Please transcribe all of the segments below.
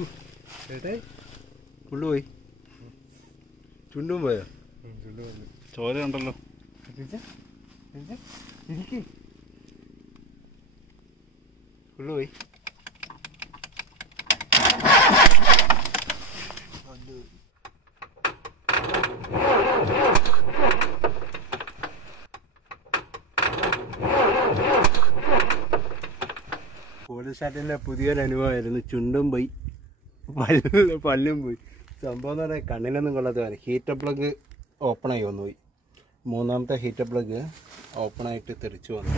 ഏട്ടായി പുള്ളുപോയി ചുണ്ടും പോയോ ചോര ഉണ്ടല്ലോ പുള്ളുപോയി കോൾസ്റ്റാർട്ടിൻ്റെ പുതിയൊരു അനുഭവമായിരുന്നു. ചുണ്ടും പോയി പല്ലും പോയി. സംഭവം എന്ന് പറഞ്ഞാൽ കണ്ണിനൊന്നും കൊള്ളാത്ത കാര്യം. ഹീറ്റർ പ്ലഗ് ഓപ്പണായി വന്നു പോയി. മൂന്നാമത്തെ ഹീറ്റർ പ്ലഗ് ഓപ്പണായിട്ട് തെറിച്ചു വന്നു.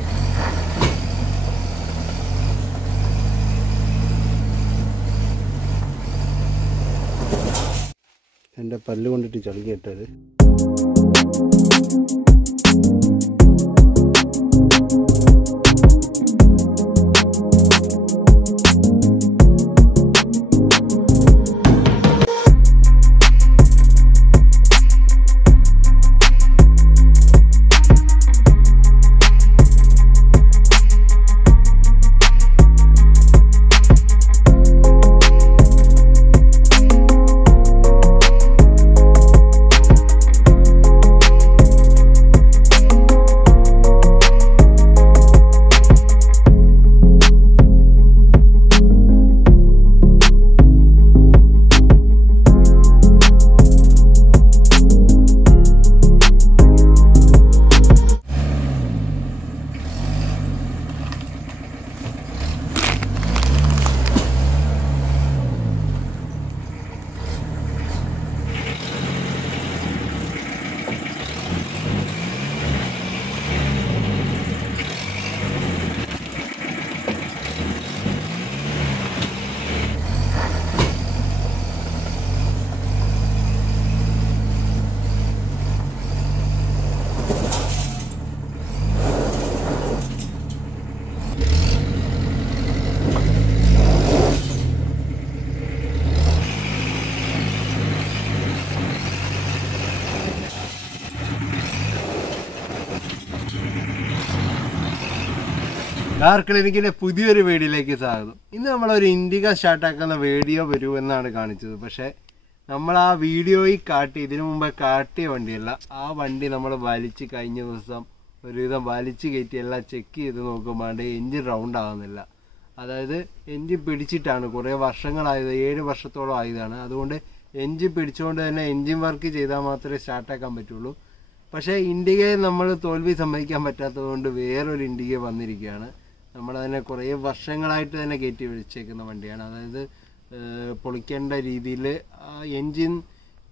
എൻ്റെ പല്ല് കൊണ്ടിട്ട് ചളുക്കി ഇട്ടത്. ഡാർക്ക് ക്ലിനിക്കിൻ്റെ പുതിയൊരു വീഡിയോയിലേക്ക് സ്വാഗതം. ഇന്ന് നമ്മളൊരു ഇൻഡിക സ്റ്റാർട്ടാക്കുന്ന വീഡിയോ വരുമെന്നാണ് കാണിച്ചത്. പക്ഷേ നമ്മൾ ആ വീഡിയോയിൽ ഇതിനു മുമ്പ് കാട്ടിയ വണ്ടിയല്ല. ആ വണ്ടി നമ്മൾ വലിച്ച് കഴിഞ്ഞ ദിവസം ഒരുവിധം വലിച്ച് കയറ്റി എല്ലാം ചെക്ക് ചെയ്ത് നോക്കുമ്പോൾ എൻജിൻ റൗണ്ട് ആകുന്നില്ല. അതായത് എൻജിൻ പിടിച്ചിട്ടാണ്, കുറേ വർഷങ്ങളായത്, 7 വർഷത്തോളം ആയതാണ്. അതുകൊണ്ട് എൻജിൻ പിടിച്ചുകൊണ്ട് തന്നെ എൻജിൻ വർക്ക് ചെയ്താൽ മാത്രമേ സ്റ്റാർട്ടാക്കാൻ പറ്റുള്ളൂ. പക്ഷേ ഇൻഡികയെ നമ്മൾ തോൽവി സമ്മതിക്കാൻ പറ്റാത്തതുകൊണ്ട് വേറൊരു ഇൻഡിക വന്നിരിക്കുകയാണ്. നമ്മളതിനെ കുറേ വർഷങ്ങളായിട്ട് തന്നെ കയറ്റി വിളിച്ചേക്കുന്ന വണ്ടിയാണ്. അതായത് പൊളിക്കേണ്ട രീതിയിൽ എൻജിൻ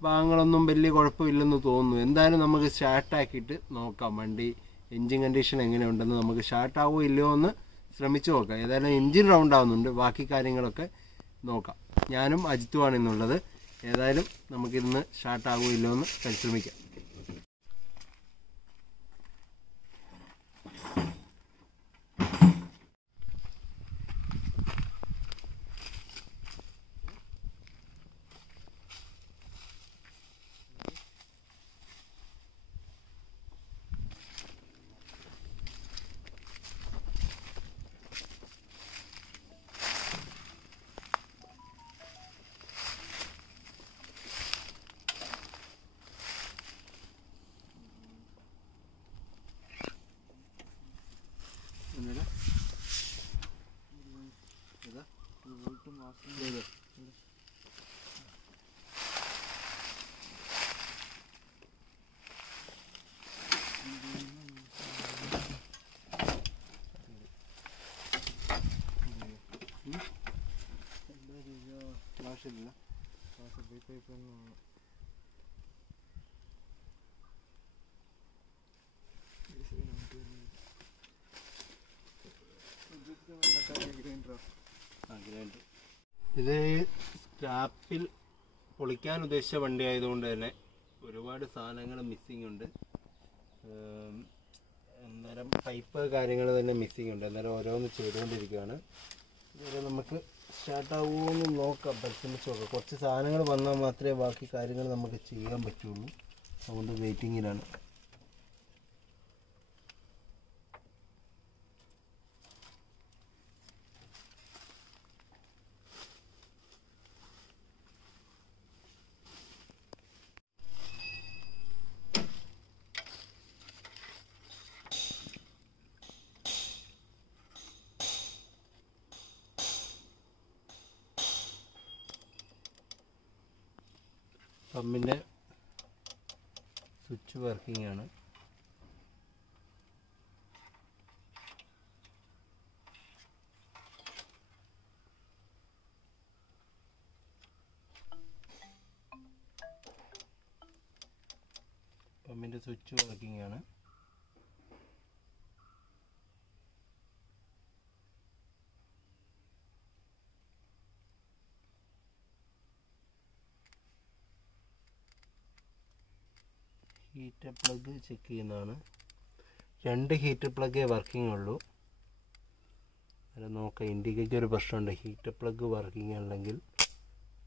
ഭാഗങ്ങളൊന്നും വലിയ കുഴപ്പമില്ലെന്ന് തോന്നുന്നു. എന്തായാലും നമുക്ക് സ്റ്റാർട്ടാക്കിയിട്ട് നോക്കാം വണ്ടി എൻജിൻ കണ്ടീഷൻ എങ്ങനെയുണ്ടെന്ന്. നമുക്ക് സ്റ്റാർട്ടാവോ ഇല്ലയോ എന്ന് ശ്രമിച്ചു നോക്കാം. ഏതായാലും എൻജിൻ റൗണ്ട് ആവുന്നുണ്ട്, ബാക്കി കാര്യങ്ങളൊക്കെ നോക്കാം. ഞാനും അജിത്തുമാണ് ഇന്നുള്ളത്. ഏതായാലും നമുക്കിന്ന് സ്റ്റാർട്ടാവോ ഇല്ലയോ എന്ന് പരിശ്രമിക്കാം. ഇത് സ്ക്രാപ്പിൽ പൊളിക്കാൻ ഉദ്ദേശിച്ച വണ്ടി ആയതുകൊണ്ട് തന്നെ ഒരുപാട് സാധനങ്ങൾ മിസ്സിംഗ് ഉണ്ട്. അന്നേരം പൈപ്പ് കാര്യങ്ങൾ തന്നെ മിസ്സിംഗ് ഉണ്ട്. അന്നേരം ഓരോന്ന് ചെയ്തുകൊണ്ടിരിക്കുകയാണ്. ഇതുവരെ നമുക്ക് സ്റ്റാർട്ടാവുമോ എന്ന് നോക്കാം, പരിശ്രമിച്ച് നോക്കാം. കുറച്ച് സാധനങ്ങൾ വന്നാൽ മാത്രമേ ബാക്കി കാര്യങ്ങൾ നമുക്ക് ചെയ്യാൻ പറ്റുള്ളൂ. അതുകൊണ്ട് വെയിറ്റിങ്ങിലാണ്. പമ്പിൻ്റെ സ്വിച്ച് വർക്കിംഗ് ആണ്. പമ്പിൻ്റെ സ്വിച്ച് വർക്കിംഗ് ആണ്. ഹീറ്റർ പ്ലഗ് ചെക്ക് ചെയ്യുന്നതാണ്. 2 ഹീറ്റർ പ്ലഗേ വർക്കിംഗ് ഉള്ളൂ. അത് നോക്കാം. ഇൻഡിക്കയ്ക്ക് ഒരു പ്രശ്നമുണ്ട്. ഹീറ്റർ പ്ലഗ് വർക്കിംഗ് അല്ലെങ്കിൽ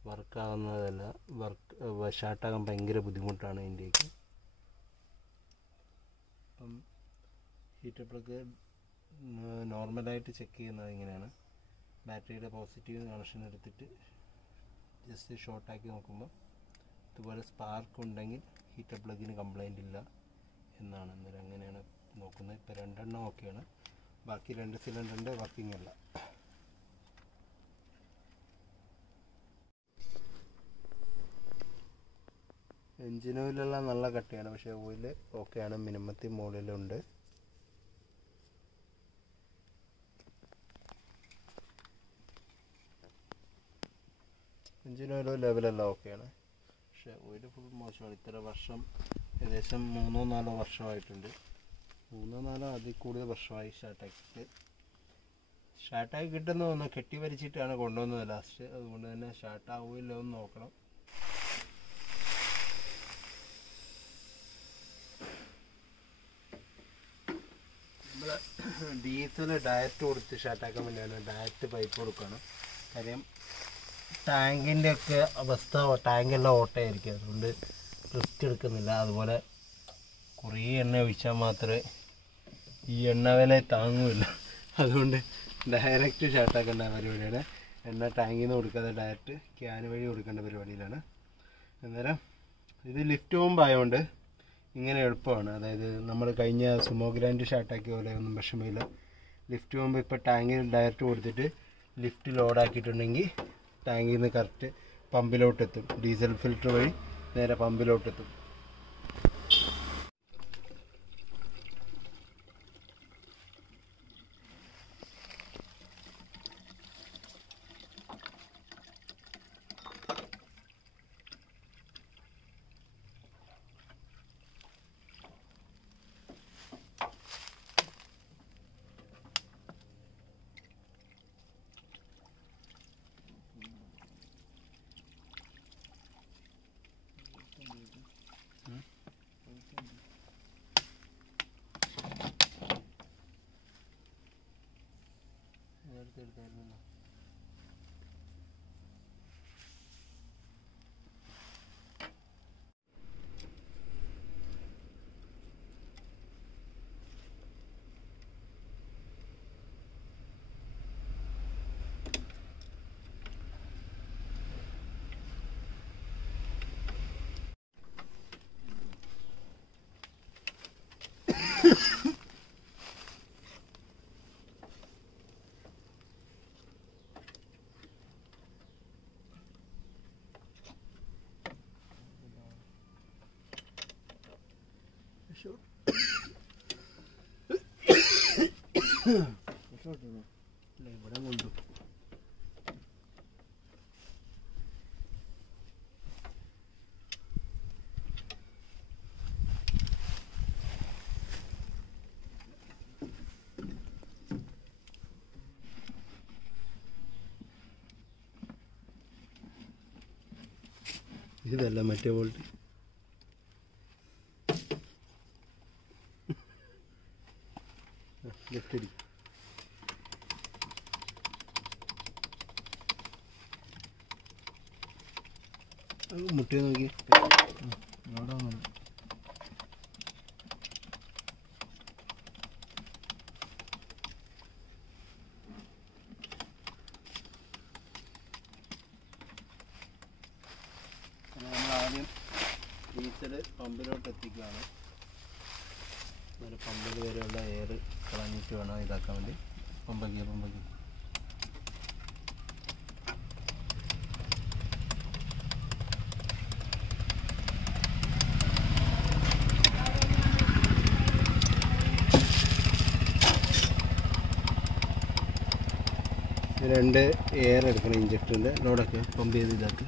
വർക്കാകുന്നതല്ല, ഷാർട്ടാകാൻ ഭയങ്കര ബുദ്ധിമുട്ടാണ് ഇൻഡിക്കയ്ക്ക്. അപ്പം ഹീറ്റർ പ്ലഗ് നോർമലായിട്ട് ചെക്ക് ചെയ്യുന്നത് ഇങ്ങനെയാണ്. ബാറ്ററിയുടെ പോസിറ്റീവ് കണക്ഷൻ എടുത്തിട്ട് ജസ്റ്റ് ഷോർട്ടാക്കി നോക്കുമ്പോൾ ഇതുപോലെ സ്പാർക്ക് ഉണ്ടെങ്കിൽ ഹീറ്റർ പ്ലഗിന് കംപ്ലൈൻ്റ് ഇല്ല എന്നാണ്. അന്നേരം അങ്ങനെയാണ് നോക്കുന്നത്. ഇപ്പോൾ 2 എണ്ണം ഓക്കെയാണ്. ബാക്കി 2 സിലിണ്ടറിൻ്റെ വർക്കിംഗ് അല്ല. എൻജിൻ ഓയിലെല്ലാം നല്ല കട്ടിയാണ്, പക്ഷേ ഓയിൽ ഓക്കെയാണ്. മിനിമത്തിൽ മുകളിലുണ്ട്. എൻജിൻ ഓയിലോ ലെവലെല്ലാം ഓക്കെയാണ്, പക്ഷേ ഓയിൽ ഫുൾ മോശമാണ്. ഇത്ര വർഷം, ഏകദേശം 3-4 വർഷമായിട്ടുണ്ട്. 3-4 അതിൽ കൂടുതൽ വർഷമായി ഷാർട്ടാക്കി കിട്ടുന്ന ഒന്ന് കെട്ടി വലിച്ചിട്ടാണ് കൊണ്ടുവന്നത് ലാസ്റ്റ്. അതുകൊണ്ട് തന്നെ ഷാർട്ടാവില്ല എന്ന് നോക്കണം. നമ്മൾ ഡീസൽ ഡയറക്റ്റ് കൊടുത്ത് ഷാർട്ടാക്കാൻ വേണ്ടിയാണ് ഡയറക്റ്റ് പൈപ്പ് കൊടുക്കണം. കാര്യം ടാങ്കിൻ്റെ ഒക്കെ അവസ്ഥ, ടാങ്കെല്ലാം ഓട്ടയായിരിക്കും. അതുകൊണ്ട് റിസ്ക് എടുക്കുന്നില്ല. അതുപോലെ കുറേ എണ്ണ ഒഴിച്ചാൽ മാത്രമേ ഈ എണ്ണ വില താങ്ങില്ല. അതുകൊണ്ട് ഡയറക്റ്റ് ഷാർട്ടാക്കേണ്ട പരിപാടിയാണ്. എണ്ണ ടാങ്കിൽ നിന്ന് കൊടുക്കാതെ ഡയറക്റ്റ് ക്യാൻ വഴി കൊടുക്കേണ്ട പരിപാടിയിലാണ്. അന്നേരം ഇത് ലിഫ്റ്റ് പമ്പായതുകൊണ്ട് ഇങ്ങനെ എളുപ്പമാണ്. അതായത് നമ്മൾ കഴിഞ്ഞ സുമോ ഗ്രാൻഡ് ഷാർട്ടാക്കിയ പോലെ ഒന്നും വിഷമമില്ല. ലിഫ്റ്റ് പമ്പ് ഇപ്പോൾ ടാങ്കിൽ ഡയറക്റ്റ് കൊടുത്തിട്ട് ലിഫ്റ്റ് ലോഡാക്കിയിട്ടുണ്ടെങ്കിൽ ടാങ്കിൽ നിന്ന് കറക്റ്റ് പമ്പിലോട്ടെത്തും. ഡീസൽ ഫിൽറ്റർ വഴി നേരെ പമ്പിലോട്ടെത്തും. ഇവിടെ കൊണ്ടു ഇതല്ല മറ്റേ വോൾട്ട്. ലെഫ്റ്റ് അടി. മുട്ടയെ നോക്കി നമ്മൾ ആദ്യം ഡീസൽ പമ്പിലോട്ട് എത്തിക്കുകയാണ്. പമ്പിൽ വരെയുള്ള എയർ കളഞ്ഞിട്ട് വേണം ഇതാക്കാൻ വേണ്ടി. പമ്പയ്ക്ക് 2 എയർ എടുക്കണം ഇഞ്ചക്ടറിൻ്റെ ലോഡൊക്കെ പമ്പ് ചെയ്ത് ഇതാക്കി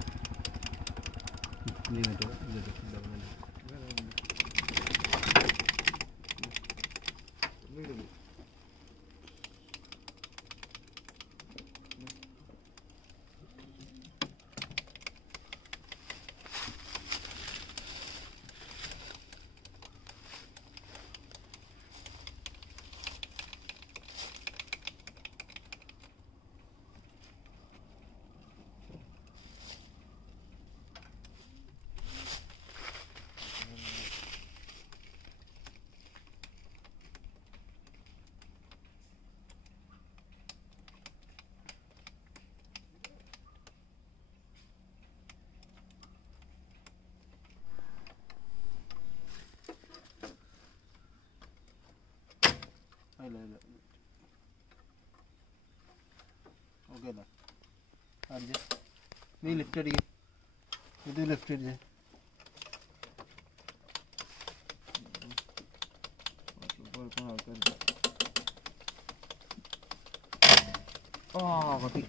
ഓക്കെ അല്ലേ അഡ്ജസ്റ്റ് നീ ലിഫ്റ്റ് അടിക്കുക ഇത് ലിഫ്റ്റ് അടിച്ചേ ആ മതി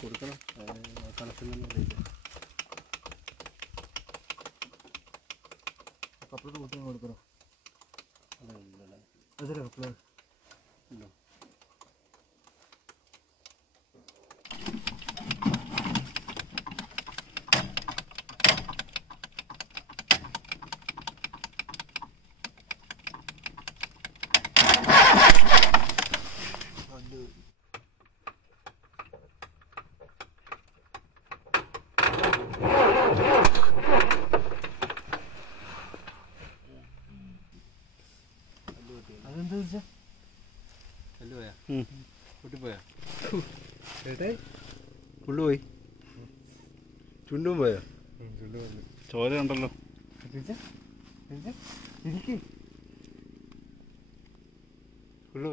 കൊടുക്കണം കണക്കിൽ കപ്പലത്ത് കൂട്ടി കൊടുക്കണം അതല്ലേ കപ്പല ഇല്ല അതെന്താ വെച്ചാ കല്ല് പോയാ പൊട്ടിപ്പോയാ ചേട്ടായി പുള്ളു പോയി ചുണ്ടും പോയാ ചോര ഉണ്ടല്ലോ ഇരിക്കേ പുള്ളു